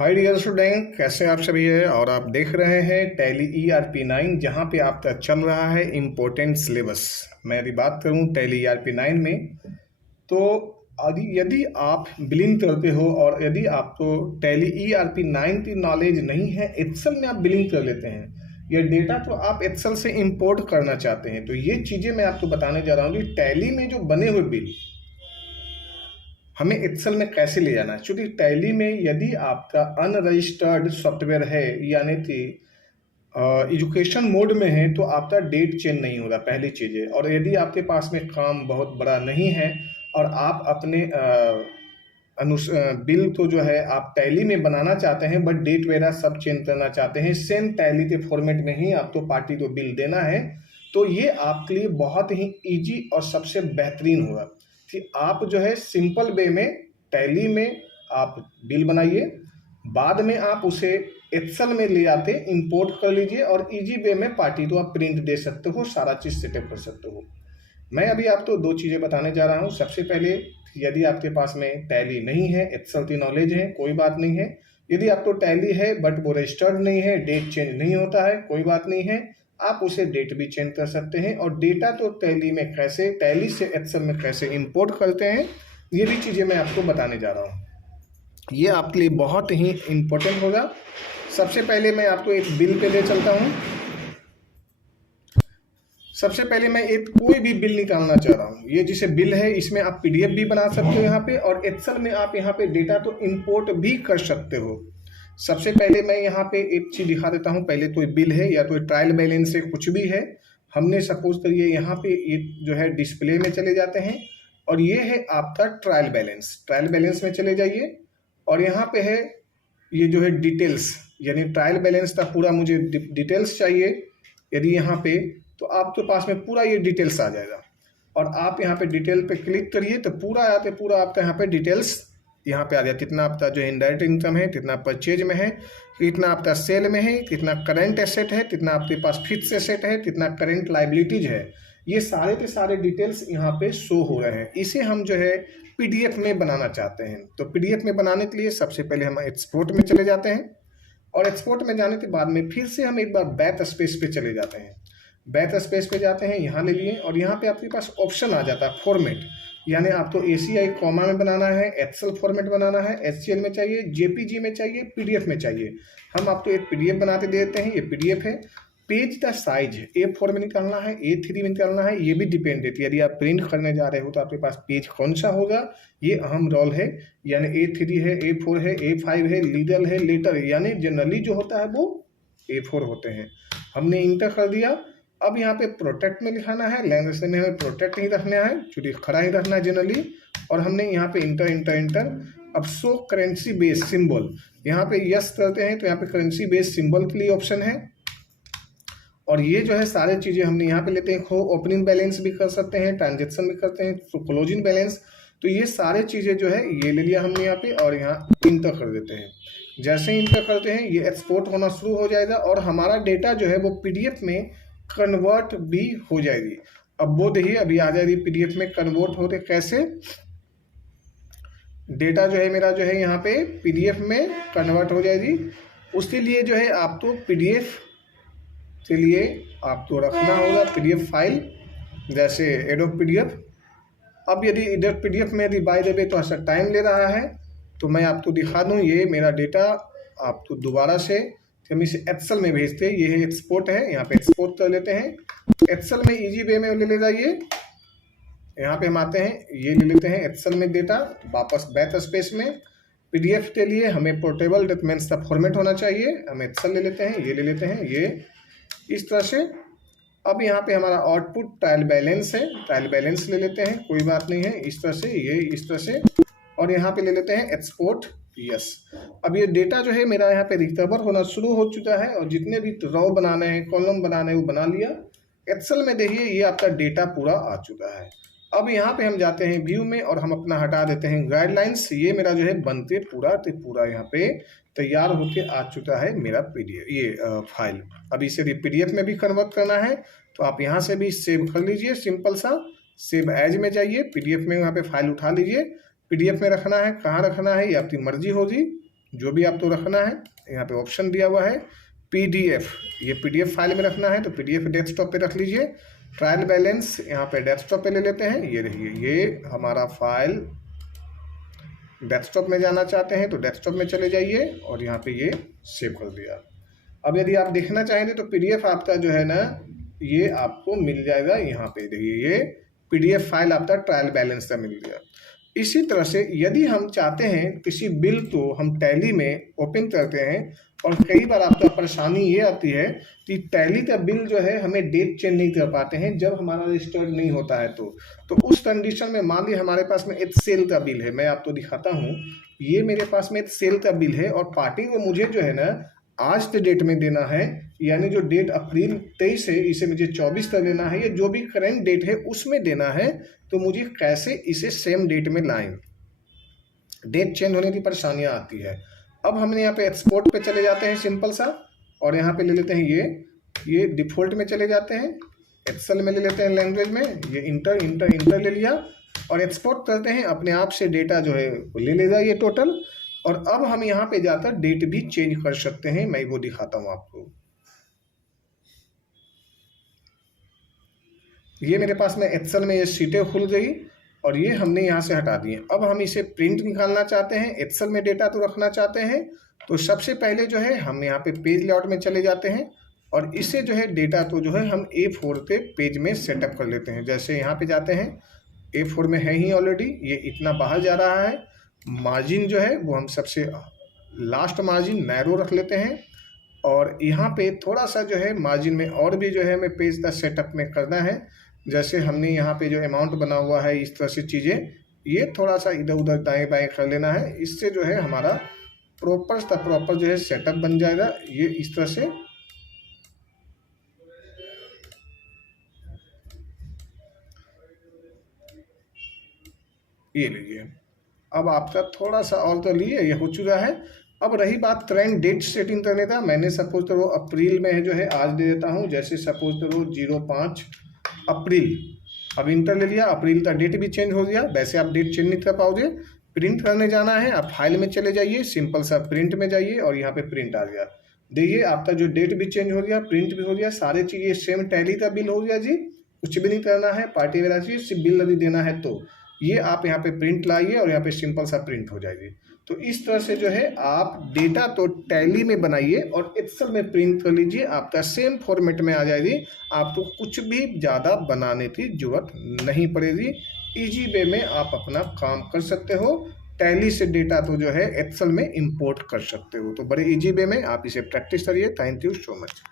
Hi dear student, कैसे आप सभी है। और आप देख रहे हैं टैली ERP9, जहां पे आपका चल रहा है इम्पोर्टेंट सिलेबस। मैं यदि बात करूं टैली ERP9 में, तो यदि आप बिलिंग करते हो और यदि आपको टैली ERP9 की नॉलेज नहीं है, एक्सेल में आप बिलिंग कर लेते हैं, ये डेटा तो आप एक्सेल से इंपोर्ट करना चाहते हैं, तो ये चीज़ें मैं आपको बताने जा रहा हूँ कि टैली में जो बने हुए बिल हमें एक्सेल में कैसे ले जाना है। क्योंकि टैली में यदि आपका अनरजिस्टर्ड सॉफ्टवेयर है, यानी कि एजुकेशन मोड में है, तो आपका डेट चेंज नहीं होगा, पहली चीज़ है। और यदि आपके पास में काम बहुत बड़ा नहीं है और आप अपने बिल को जो है आप टैली में बनाना चाहते हैं, बट डेट वगैरह सब चेंज करना चाहते हैं, सेम टैली के फॉर्मेट में ही आपको पार्टी को बिल देना है, तो ये आपके लिए बहुत ही इजी और सबसे बेहतरीन होगा कि आप जो है सिंपल वे में टैली में आप बिल बनाइए, बाद में आप उसे एक्सेल में ले आते इंपोर्ट कर लीजिए और इजी वे में पार्टी को आप प्रिंट दे सकते हो, सारा चीज़ सेटअप कर सकते हो। मैं अभी आपको दो चीज़ें बताने जा रहा हूँ। सबसे पहले, यदि आपके पास में टैली नहीं है, एक्सेल की नॉलेज है, कोई बात नहीं है। यदि आपको टैली है बट वो रजिस्टर्ड नहीं है, डेट चेंज नहीं होता है, कोई बात नहीं है, आप उसे डेट भी चेंज कर सकते हैं। और डेटा तो टैली में कैसे, टैली से एक्सेल में कैसे इंपोर्ट करते हैं, ये भी चीज़ें मैं आपको बताने जा रहा हूँ। ये आपके लिए बहुत ही इम्पोर्टेंट होगा। सबसे पहले मैं आपको एक बिल पे ले चलता हूँ। सबसे पहले मैं एक कोई भी बिल निकालना चाह रहा हूँ। ये जिसे बिल है, इसमें आप PDF भी बना सकते हो यहाँ पे, और एक्सेल में आप यहाँ पे डेटा तो इंपोर्ट भी कर सकते हो। सबसे पहले मैं यहाँ पे एक चीज़ दिखा देता हूँ। पहले तो बिल है या तो ट्रायल बैलेंस है, कुछ भी है। हमने सपोज करिए यहाँ पे ये जो है डिस्प्ले में चले जाते हैं, और ये है आपका ट्रायल बैलेंस। ट्रायल बैलेंस में चले जाइए और यहाँ पे है ये जो है डिटेल्स, यानी ट्रायल बैलेंस का पूरा मुझे डिटेल्स चाहिए। यदि यहाँ पे, तो आपके पास में पूरा ये डिटेल्स आ जाएगा, और आप यहाँ पे डिटेल पे क्लिक करिए तो पूरा आते पूरा आपका यहाँ पे डिटेल्स यहाँ पे आ गया। कितना आपका जो इनडायरेक्ट इनकम है, कितना परचेज में है, कितना आपका सेल में है, कितना करंट एसेट है, कितना आपके पास फिक्स एसेट है, कितना करंट लाइबिलिटीज है, ये सारे के सारे डिटेल्स यहाँ पे शो हो रहे हैं। इसे हम जो है PDF में बनाना चाहते हैं। तो PDF में बनाने के लिए सबसे पहले हम एक्सपोर्ट में चले जाते हैं, और एक्सपोर्ट में जाने के बाद में फिर से हम एक बार बैक स्पेस पे चले जाते हैं। बैक स्पेस पे जाते हैं, यहाँ ले लिए, और यहाँ पे आपके पास ऑप्शन आ जाता है फॉर्मेट, यानी आपको ACI कॉमा में बनाना है, एक्सेल फॉर्मेट बनाना है, SCL में चाहिए, JPG में चाहिए, PDF में चाहिए। हम आपको एक PDF बनाते देते हैं, ये PDF है। पेज का साइज A4 में निकालना है, A3 में निकालना है, ये भी डिपेंड है। यदि आप प्रिंट करने जा रहे हो तो आपके पास पेज कौन सा होगा, ये अहम रोल है। यानी A3 है, A4 है, A5 है, लीगल है, लेटर, यानी जनरली जो होता है वो A4 होते हैं। हमने इंटर कर दिया। अब यहाँ पे प्रोटेक्ट में लिखाना है, लैंग्वेज में हमें प्रोटेक्ट ही रखना है, क्योंकि खड़ा ही रखना है जनरली। और हमने यहाँ पे इंटर इंटर इंटर। अब शो करेंसी बेस सिंबल, यहाँ पे यस करते हैं तो यहाँ पे करेंसी बेस सिंबल के लिए ऑप्शन है। और ये जो है सारे चीज़ें हमने यहाँ पे लेते हैं। ओपनिंग बैलेंस भी कर सकते हैं, ट्रांजेक्शन भी करते हैं, तो क्लोजिंग बैलेंस, तो ये सारे चीज़ें जो है ये ले लिया हमने यहाँ पे, और यहाँ इंटर कर देते हैं। जैसे इंटर करते हैं ये एक्सपोर्ट होना शुरू हो जाएगा, और हमारा डेटा जो है वो PDF में कन्वर्ट भी हो जाएगी। अब वो देखिए अभी आ जाएगी PDF में कन्वर्ट होते कैसे। डेटा जो है मेरा जो है यहाँ पे PDF में कन्वर्ट हो जाएगी। उसके लिए जो है आपको PDF के लिए आपको रखना होगा PDF फाइल, जैसे एडोब PDF। अब यदि एडोब PDF में यदि बाय द वे तो ऐसा टाइम ले रहा है, तो मैं आपको दिखा दूं। ये मेरा डेटा आपको दोबारा से हम इसे एक्सेल में भेजते हैं। ये है एक्सपोर्ट है, यहाँ पे एक्सपोर्ट कर लेते हैं। एक्सेल में इजी वे में ले जाइए। यहाँ पे हम आते हैं, ये ले लेते हैं एक्सेल में डेटा, वापस बैक स्पेस में। PDF के लिए हमें पोर्टेबल डॉक्यूमेंट्स का फॉर्मेट होना चाहिए, हम एक्सेल ले लेते हैं, ये ले लेते हैं, ये इस तरह से। अब यहाँ पे हमारा आउटपुट ट्रायल बैलेंस है, ट्रायल बैलेंस ले लेते हैं, कोई बात नहीं है, इस तरह से, ये इस तरह से। और यहाँ पे ले लेते हैं एक्सपोर्ट, यस। अब ये डेटा जो है मेरा यहाँ पे रिकवर होना शुरू हो चुका है, और जितने भी रो बनाने हैं, कॉलम बनाने हैं, वो बना लिया। एक्सेल में देखिए ये आपका डेटा पूरा आ चुका है। अब यहाँ पे हम जाते हैं व्यू में, और हम अपना हटा देते हैं गाइडलाइंस। ये मेरा जो है बनते पूरा यहाँ पे तैयार होके आ चुका है मेरा PDF ये फाइल। अब इसे PDF में भी कन्वर्ट करना है, तो आप यहाँ से भी सेव कर लीजिए। सिंपल सा सेव एज में जाइए, PDF में यहाँ पे फाइल उठा लीजिए। PDF में रखना है, कहाँ रखना है ये आपकी मर्जी होगी। जो भी आपको रखना है यहाँ पे ऑप्शन दिया हुआ है PDF, ये PDF फाइल में रखना है तो PDF डेस्कटॉप पे रख लीजिए। ट्रायल बैलेंस यहाँ पे डेस्कटॉप पे ले लेते हैं, ये रहिए, ये हमारा फाइल डेस्कटॉप में जाना चाहते हैं तो डेस्कटॉप में चले जाइए और यहाँ पे ये सेव कर दिया। अब यदि आप देखना चाहेंगे तो PDF आपका जो है ना ये आपको मिल जाएगा, यहाँ पे देखिए ये PDF फाइल आपका ट्रायल बैलेंस का मिल गया। इसी तरह से यदि हम चाहते हैं किसी बिल को हम टैली में ओपन करते हैं और कई बार आपका परेशानी ये आती है कि टैली का बिल जो है हमें डेट चेंज नहीं कर पाते हैं जब हमारा रजिस्टर्ड नहीं होता है तो उस कंडीशन में मान लीजिए हमारे पास में एक सेल का बिल है, मैं आपको दिखाता हूँ। ये मेरे पास में एक सेल का बिल है और पार्टी को मुझे जो है ना आज के डेट में देना है, यानी जो डेट अप्रैल 23 है इसे मुझे 24 तक देना है, या जो भी करंट डेट है उसमें देना है। तो मुझे कैसे इसे सेम डेट में लाएं, डेट चेंज होने की परेशानियां आती है। अब हमने यहाँ पे एक्सपोर्ट पे चले जाते हैं सिंपल सा, और यहाँ पे ले लेते हैं ये डिफ़ॉल्ट में चले जाते हैं, एक्सेल में ले लेते हैं लैंग्वेज में, ये इंटर ले लिया और एक्सपोर्ट करते हैं। अपने आप से डेटा जो है ले लेगा ये टोटल। और अब हम यहाँ पे जाकर डेट भी चेंज कर सकते हैं, मैं वो दिखाता हूँ आपको। ये मेरे पास में एक्सेल में ये सीटें खुल गई और ये हमने यहाँ से हटा दिए। अब हम इसे प्रिंट निकालना चाहते हैं, एक्सेल में डेटा तो रखना चाहते हैं, तो सबसे पहले जो है हम यहाँ पे पेज लेआउट में चले जाते हैं और इसे जो है डेटा तो जो है हम A4 के पेज में सेटअप कर लेते हैं। जैसे यहाँ पे जाते हैं, A4 में है ही ऑलरेडी, ये इतना बाहर जा रहा है। मार्जिन जो है वो हम सबसे लास्ट मार्जिन नैरो रख लेते हैं और यहाँ पे थोड़ा सा जो है मार्जिन में और भी जो है हमें पेज का सेटअप में करना है। जैसे हमने यहाँ पे जो अमाउंट बना हुआ है इस तरह से चीज़ें ये थोड़ा सा इधर उधर दाएं बाएं कर लेना है, इससे जो है हमारा प्रॉपर जो है सेटअप बन जाएगा। ये इस तरह से ये लीजिए। अब आपका थोड़ा सा और तो लिए ये हो चुका है। अब रही बात करंट डेट सेटिंग करने का, मैंने सपोज करो अप्रैल में जो है आज दे देता हूँ, जैसे सपोज करो 05 अप्रैल। अब इंटर ले लिया, अप्रैल का डेट भी चेंज हो गया। वैसे आप डेट चेंज नहीं कर पाओगे, प्रिंट करने जाना है, आप फाइल में चले जाइए, सिंपल सा प्रिंट में जाइए और यहाँ पे प्रिंट आ गया। देखिए आपका जो डेट भी चेंज हो गया, प्रिंट भी हो गया, सारे चीज़ें सेम टैली का बिल हो गया जी। कुछ भी नहीं करना है, पार्टी वगैरह चीज, सिर्फ बिल यदि देना है तो ये आप यहाँ पे प्रिंट लाइए और यहाँ पे सिंपल सा प्रिंट हो जाएगी। तो इस तरह से जो है आप डेटा तो टैली में बनाइए और एक्सेल में प्रिंट कर लीजिए, आपका सेम फॉर्मेट में आ जाएगी। आपको कुछ भी ज़्यादा बनाने की जरूरत नहीं पड़ेगी। इजी वे में आप अपना काम कर सकते हो। टैली से डेटा तो जो है एक्सेल में इंपोर्ट कर सकते हो। तो बड़े इजी वे में आप इसे प्रैक्टिस करिए। Thank you so much.